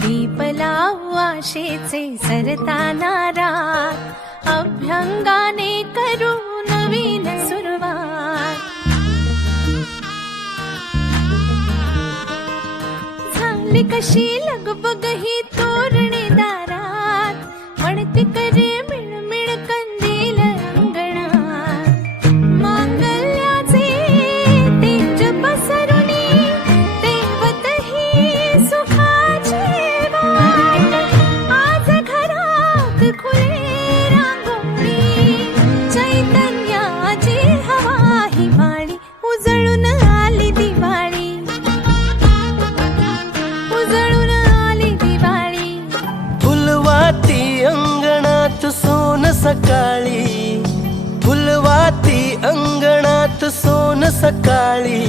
दीप लावू आशेचे सरताना रात, अभ्यंगाने करू नवीन सुरुवात. झाली कशी लगबग ही तोरणे दारात, म्हणते करे मिळमिळ कंदील अंगणात. मांगल्याचे तेज पसरुनी तेवत ही सुखाची वाट. आज घरात खुले रांगोळी, चैतन्याची हवा हिवाळी. उजळून आली दिवाळी, उजळून आली दिवाळी. फुलवाती अंगणात सोन सकाळी, फुलवाती अंगणात सोन सकाळी.